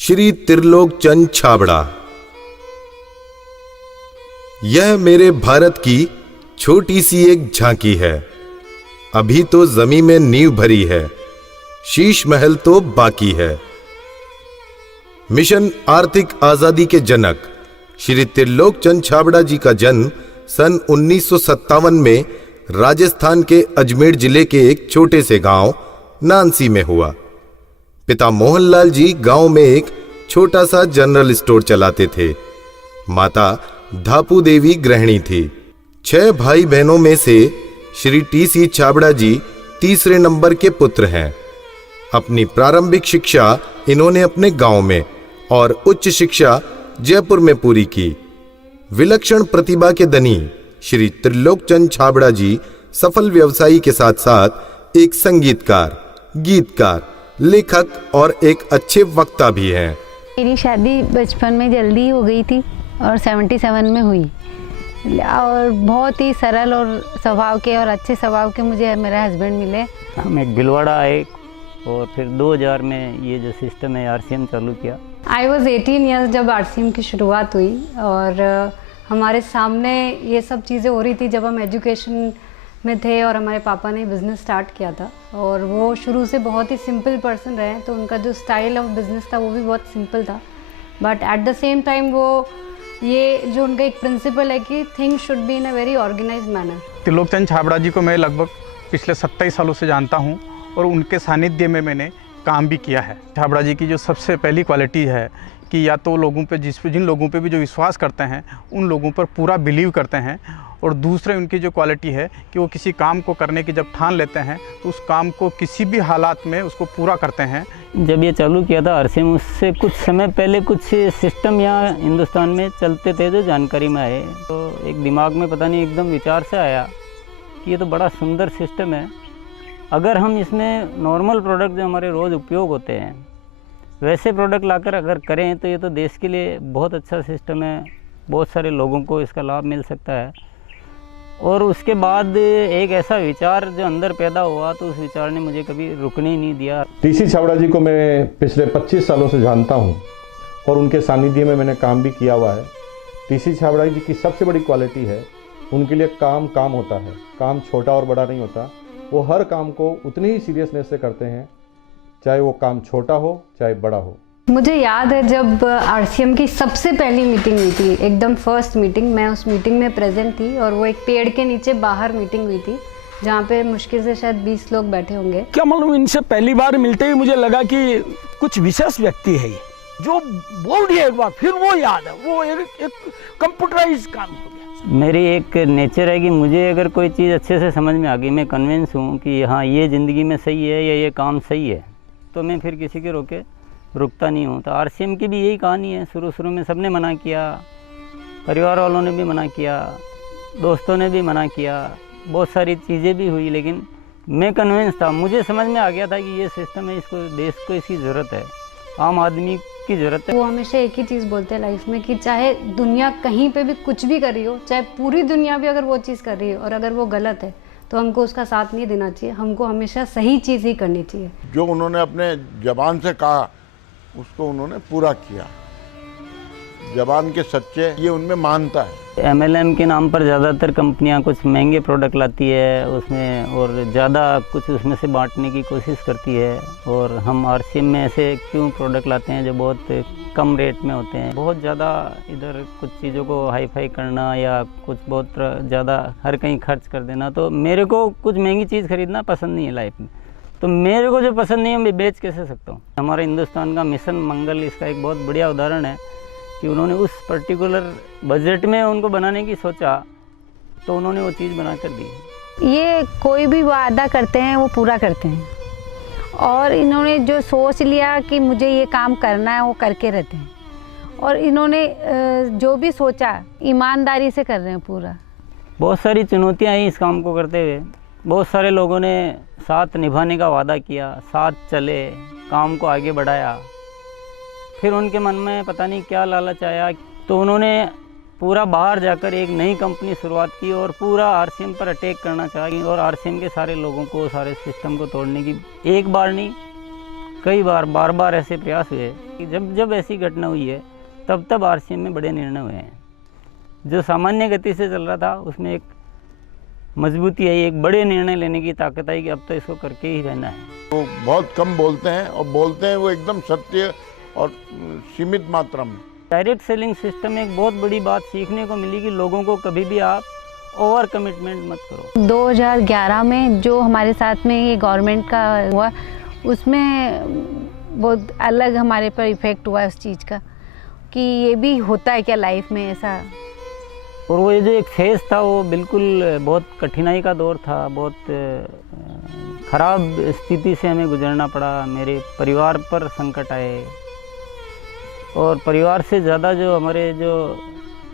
श्री त्रिलोक चंद छाबड़ा। यह मेरे भारत की छोटी सी एक झांकी है। अभी तो जमीन में नींव भरी है, शीश महल तो बाकी है। मिशन आर्थिक आजादी के जनक श्री त्रिलोक चंद छाबड़ा जी का जन्म सन 1957 में राजस्थान के अजमेर जिले के एक छोटे से गांव नानसी में हुआ। पिता मोहनलाल जी गांव में एक छोटा सा जनरल स्टोर चलाते थे। माता धापू देवी गृहिणी थी। 6 भाई बहनों में से श्री टी.सी. छाबड़ा जी तीसरे नंबर के पुत्र हैं। अपनी प्रारंभिक शिक्षा इन्होंने अपने गांव में और उच्च शिक्षा जयपुर में पूरी की। विलक्षण प्रतिभा के धनी श्री त्रिलोक चंद छाबड़ा जी सफल व्यवसायी के साथ साथ एक संगीतकार, गीतकार, लेखक और एक अच्छे वक्ता भी हैं। मेरी शादी बचपन में जल्दी हो गई थी और 77 में हुई और बहुत ही सरल और स्वभाव के और अच्छे स्वभाव के मुझे मेरे हस्बैंड मिले। हम एक भिलवाड़ा आए और फिर 2000 में ये जो सिस्टम है आरसीएम चालू किया। आई वॉज 18 ईयर्स जब आरसीएम की शुरुआत हुई और हमारे सामने ये सब चीज़ें हो रही थी जब हम एजुकेशन में थे और हमारे पापा ने बिज़नेस स्टार्ट किया था और वो शुरू से बहुत ही सिंपल पर्सन रहे, तो उनका जो स्टाइल ऑफ बिज़नेस था वो भी बहुत सिंपल था। But at the same time वो ये जो उनका एक प्रिंसिपल है कि things should be in a very organised manner. Trilok Chand Chhabra ji को मैं लगभग पिछले 27 सालों से जानता हूँ और उनके सानिध्य में मैंने काम भी किया है। छाबड़ा जी की जो सबसे पहली क्वालिटी है कि या तो लोगों पे जिन लोगों पे भी जो विश्वास करते हैं उन लोगों पर पूरा बिलीव करते हैं, और दूसरे उनकी जो क्वालिटी है कि वो किसी काम को करने की जब ठान लेते हैं तो उस काम को किसी भी हालात में उसको पूरा करते हैं। जब ये चालू किया था आरसीएम, उससे कुछ समय पहले कुछ सिस्टम यहाँ हिंदुस्तान में चलते थे जो जानकारी में आए, तो एक दिमाग में पता नहीं एकदम विचार से आया कि ये तो बड़ा सुंदर सिस्टम है। अगर हम इसमें नॉर्मल प्रोडक्ट जो हमारे रोज़ उपयोग होते हैं वैसे प्रोडक्ट लाकर अगर करें तो ये तो देश के लिए बहुत अच्छा सिस्टम है, बहुत सारे लोगों को इसका लाभ मिल सकता है। और उसके बाद एक ऐसा विचार जो अंदर पैदा हुआ तो उस विचार ने मुझे कभी रुकने ही नहीं दिया। टी.सी. छाबड़ा जी को मैं पिछले 25 सालों से जानता हूं और उनके सानिध्य में मैंने काम भी किया हुआ है। टी.सी. छाबड़ा जी की सबसे बड़ी क्वालिटी है उनके लिए काम होता है। काम छोटा और बड़ा नहीं होता, वो हर काम को उतनी ही सीरियसनेस से करते हैं, चाहे वो काम छोटा हो चाहे बड़ा हो। मुझे याद है जब आरसीएम की सबसे पहली मीटिंग हुई थी, एकदम फर्स्ट मीटिंग, मैं उस मीटिंग में प्रेजेंट थी और वो एक पेड़ के नीचे बाहर मीटिंग हुई थी जहाँ पे मुश्किल से शायद 20 लोग बैठे होंगे। क्या मालूम, इनसे पहली बार मिलते ही मुझे लगा कि कुछ विशेष व्यक्ति है जो बोल दिया एक बार फिर वो याद है, वो एक कंप्यूटराइज काम हो गया। मेरी एक नेचर है कि मुझे अगर कोई चीज़ अच्छे से समझ में आ गई, मैं कन्विंस हूँ कि हाँ ये ज़िंदगी में सही है या ये काम सही है, तो मैं फिर किसी के रोके रुकता नहीं हूँ। तो आरसीएम की भी यही कहानी है। शुरू में सबने मना किया, परिवार वालों ने भी मना किया, दोस्तों ने भी मना किया, बहुत सारी चीज़ें भी हुई, लेकिन मैं कन्विंस था, मुझे समझ में आ गया था कि ये सिस्टम है, इसको देश को इसकी ज़रूरत है, आम आदमी की ज़रूरत है। वो हमेशा एक ही चीज़ बोलते हैं लाइफ में कि चाहे दुनिया कहीं पे भी कुछ भी कर रही हो, चाहे पूरी दुनिया भी अगर वो चीज़ कर रही है और अगर वो गलत है तो हमको उसका साथ नहीं देना चाहिए, हमको हमेशा सही चीज़ ही करनी चाहिए। जो उन्होंने अपने जबान से कहा उसको उन्होंने पूरा किया। जबान के सच्चे ये उनमें मानता है। एमएलएम के नाम पर ज़्यादातर कंपनियां कुछ महंगे प्रोडक्ट लाती है उसमें और ज़्यादा कुछ उसमें से बांटने की कोशिश करती है, और हम आरसीएम में ऐसे क्यों प्रोडक्ट लाते हैं जो बहुत कम रेट में होते हैं। बहुत ज़्यादा इधर कुछ चीज़ों को हाई फाई करना या कुछ बहुत ज़्यादा हर कहीं खर्च कर देना, तो मेरे को कुछ महंगी चीज़ खरीदना पसंद नहीं है लाइफ में। तो मेरे को जो पसंद नहीं है मैं बेच कैसे सकता हूँ। हमारे हिंदुस्तान का मिशन मंगल इसका एक बहुत बढ़िया उदाहरण है कि उन्होंने उस पर्टिकुलर बजट में उनको बनाने की सोचा तो उन्होंने वो चीज़ बना कर दी। ये कोई भी वादा करते हैं वो पूरा करते हैं और इन्होंने जो सोच लिया कि मुझे ये काम करना है वो करके रहते हैं, और इन्होंने जो भी सोचा ईमानदारी से कर रहे हैं पूरा। बहुत सारी चुनौतियाँ आई इस काम को करते हुए। बहुत सारे लोगों ने साथ निभाने का वादा किया, साथ चले, काम को आगे बढ़ाया, फिर उनके मन में पता नहीं क्या लालच आया तो उन्होंने पूरा बाहर जाकर एक नई कंपनी शुरुआत की और पूरा आरसीएम पर अटैक करना चाहिए और आरसीएम के सारे लोगों को, सारे सिस्टम को तोड़ने की एक बार नहीं कई बार बार ऐसे प्रयास हुए कि जब ऐसी घटना हुई है तब आरसीएम में बड़े निर्णय हुए हैं। जो सामान्य गति से चल रहा था उसमें एक मजबूती आई, एक बड़े निर्णय लेने की ताकत आई कि अब तो इसको करके ही रहना है। वो बहुत कम बोलते हैं और बोलते हैं वो एकदम सत्य और सीमित मात्रा में। डायरेक्ट सेलिंग सिस्टम में एक बहुत बड़ी बात सीखने को मिली कि लोगों को कभी भी आप ओवर कमिटमेंट मत करो। 2011 में जो हमारे साथ में ये गवर्नमेंट का हुआ उसमें बहुत अलग हमारे पर इफ़ेक्ट हुआ उस चीज़ का कि ये भी होता है क्या लाइफ में ऐसा। और वो ये जो एक फेज़ था वो बिल्कुल बहुत कठिनाई का दौर था, बहुत ख़राब स्थिति से हमें गुजरना पड़ा। मेरे परिवार पर संकट आए और परिवार से ज़्यादा जो हमारे जो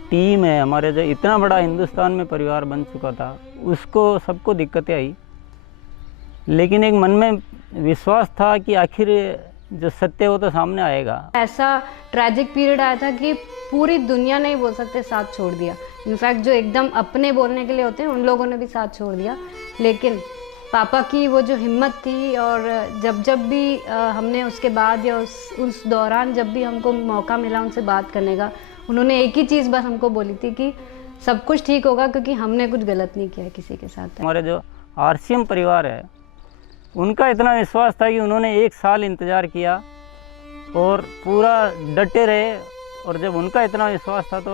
टीम है, हमारे जो इतना बड़ा हिंदुस्तान में परिवार बन चुका था, उसको सबको दिक्कतें आई। लेकिन एक मन में विश्वास था कि आखिर जो सत्य हो तो सामने आएगा। ऐसा ट्रैजिक पीरियड आया था कि पूरी दुनिया ने ही बोल सकते साथ छोड़ दिया। इनफैक्ट जो एकदम अपने बोलने के लिए होते हैं उन लोगों ने भी साथ छोड़ दिया। लेकिन पापा की वो जो हिम्मत थी और जब भी हमने उसके बाद या उस दौरान जब भी हमको मौका मिला उनसे बात करने का, उन्होंने एक ही चीज़ बस हमको बोली थी कि सब कुछ ठीक होगा क्योंकि हमने कुछ गलत नहीं किया किसी के साथ। हमारे जो आरसीएम परिवार है उनका इतना विश्वास था कि उन्होंने 1 साल इंतज़ार किया और पूरा डटे रहे। और जब उनका इतना विश्वास था तो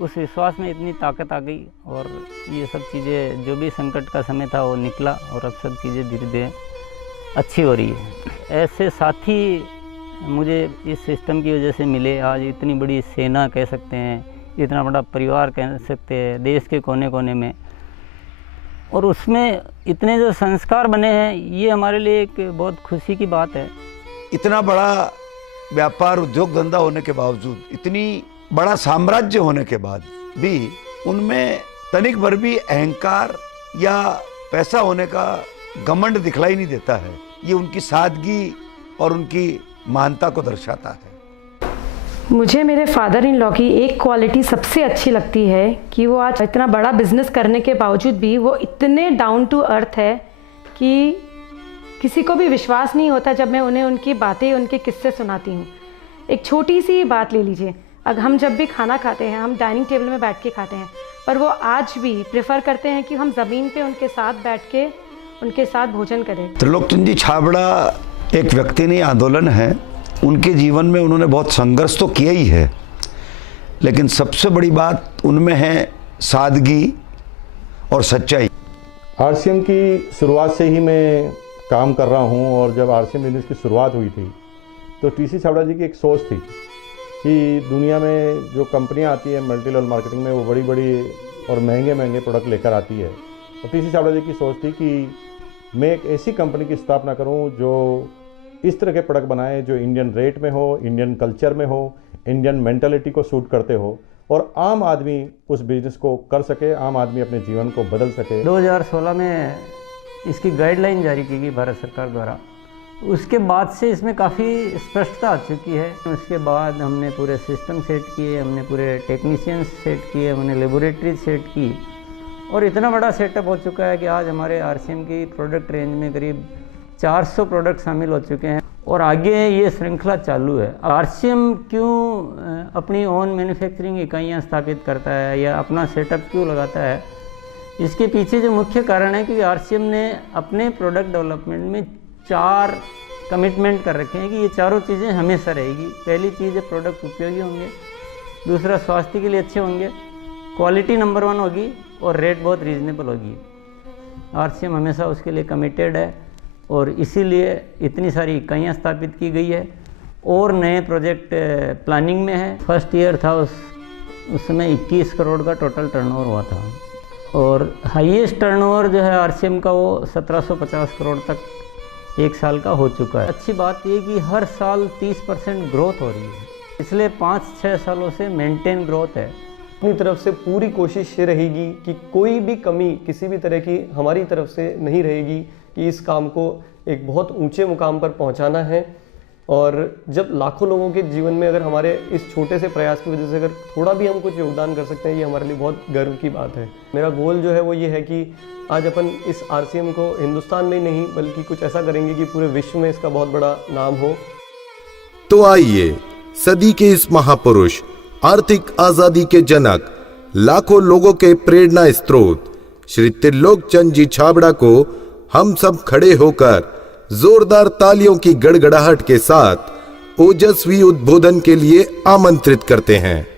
उस विश्वास में इतनी ताकत आ गई और ये सब चीज़ें, जो भी संकट का समय था वो निकला और अब सब चीज़ें धीरे धीरे अच्छी हो रही है। ऐसे साथी मुझे इस सिस्टम की वजह से मिले। आज इतनी बड़ी सेना कह सकते हैं, इतना बड़ा परिवार कह सकते हैं देश के कोने कोने में, और उसमें इतने जो संस्कार बने हैं, ये हमारे लिए एक बहुत खुशी की बात है। इतना बड़ा व्यापार उद्योग धंधा होने के बावजूद, इतनी बड़ा साम्राज्य होने के बाद भी उनमें तनिक भर भी अहंकार या पैसा होने का घमंड दिखलाई नहीं देता है। ये उनकी सादगी और उनकी महानता को दर्शाता है। मुझे मेरे फादर इन लॉ की एक क्वालिटी सबसे अच्छी लगती है कि वो आज इतना बड़ा बिजनेस करने के बावजूद भी वो इतने डाउन टू अर्थ है कि किसी को भी विश्वास नहीं होता जब मैं उन्हें उनकी बातें, उनके किस्से सुनाती हूँ। एक छोटी सी बात ले लीजिए, अगर हम जब भी खाना खाते हैं हम डाइनिंग टेबल में बैठ के खाते हैं, पर वो आज भी प्रेफर करते हैं कि हम ज़मीन पे उनके साथ बैठ के उनके साथ भोजन करें। त्रिलोकचंद जी छाबड़ा एक व्यक्ति नहीं, आंदोलन है। उनके जीवन में उन्होंने बहुत संघर्ष तो किया ही है, लेकिन सबसे बड़ी बात उनमें है सादगी और सच्चाई। आरसीएम की शुरुआत से ही मैं काम कर रहा हूं और जब आरसीएम बिजनेस की शुरुआत हुई थी तो टीसी छाबड़ा जी की एक सोच थी कि दुनिया में जो कंपनियां आती है मल्टी लेवल मार्केटिंग में, वो बड़ी बड़ी और महंगे महंगे प्रोडक्ट लेकर आती है। और टीसी छाबड़ा जी की सोच थी कि मैं एक ऐसी कंपनी की स्थापना करूं जो इस तरह के प्रोडक्ट बनाए जो इंडियन रेट में हो, इंडियन कल्चर में हो, इंडियन मेंटालिटी को सूट करते हो और आम आदमी उस बिजनेस को कर सके, आम आदमी अपने जीवन को बदल सके। 2016 में इसकी गाइडलाइन जारी की गई भारत सरकार द्वारा। उसके बाद से इसमें काफ़ी स्पष्टता आ चुकी है। उसके बाद हमने पूरे सिस्टम सेट किए, हमने पूरे टेक्नीशियंस सेट किए, हमने लेबोरेटरी सेट की और इतना बड़ा सेटअप हो चुका है कि आज हमारे आरसीएम की प्रोडक्ट रेंज में करीब 400 प्रोडक्ट शामिल हो चुके हैं और आगे ये श्रृंखला चालू है। आरसीएम क्यों अपनी ओन मैन्युफैक्चरिंग इकाइयाँ स्थापित करता है या अपना सेटअप क्यों लगाता है, इसके पीछे जो मुख्य कारण है कि आरसीएम ने अपने प्रोडक्ट डेवलपमेंट में 4 कमिटमेंट कर रखे हैं कि ये चारों चीज़ें हमेशा रहेगी। पहली चीज़ है प्रोडक्ट उपयोगी होंगे, दूसरा स्वास्थ्य के लिए अच्छे होंगे, क्वालिटी नंबर 1 होगी और रेट बहुत रीजनेबल होगी। आरसीएम हमेशा उसके लिए कमिटेड है और इसीलिए इतनी सारी इकाइयाँ स्थापित की गई है और नए प्रोजेक्ट प्लानिंग में है। फर्स्ट ईयर था उस समय 21 करोड़ का टोटल टर्नओवर हुआ था और हाईएस्ट टर्नओवर जो है आरसीएम का वो 1750 करोड़ तक एक साल का हो चुका है। अच्छी बात ये कि हर साल 30% ग्रोथ हो रही है, पिछले 5-6 सालों से मेंटेन ग्रोथ है। अपनी तरफ से पूरी कोशिश ये रहेगी कि कोई भी कमी किसी भी तरह की हमारी तरफ से नहीं रहेगी कि इस काम को एक बहुत ऊंचे मुकाम पर पहुंचाना है। और जब लाखों लोगों के जीवन में अगर हमारे इस छोटे से प्रयास की वजह से अगर थोड़ा भी हम कुछ योगदान कर सकते हैं, ये हमारे लिए बहुत गर्व की बात है। मेरा गोल जो है वो ये है कि आज अपन इस RCM को हिंदुस्तान में नहीं बल्कि कुछ ऐसा करेंगे कि पूरे विश्व में इसका बहुत बड़ा नाम हो। तो आइए सदी के इस महापुरुष, आर्थिक आजादी के जनक, लाखों लोगों के प्रेरणा स्रोत श्री त्रिलोक चंद जी छाबड़ा को हम सब खड़े होकर जोरदार तालियों की गड़गड़ाहट के साथ ओजस्वी उद्बोधन के लिए आमंत्रित करते हैं।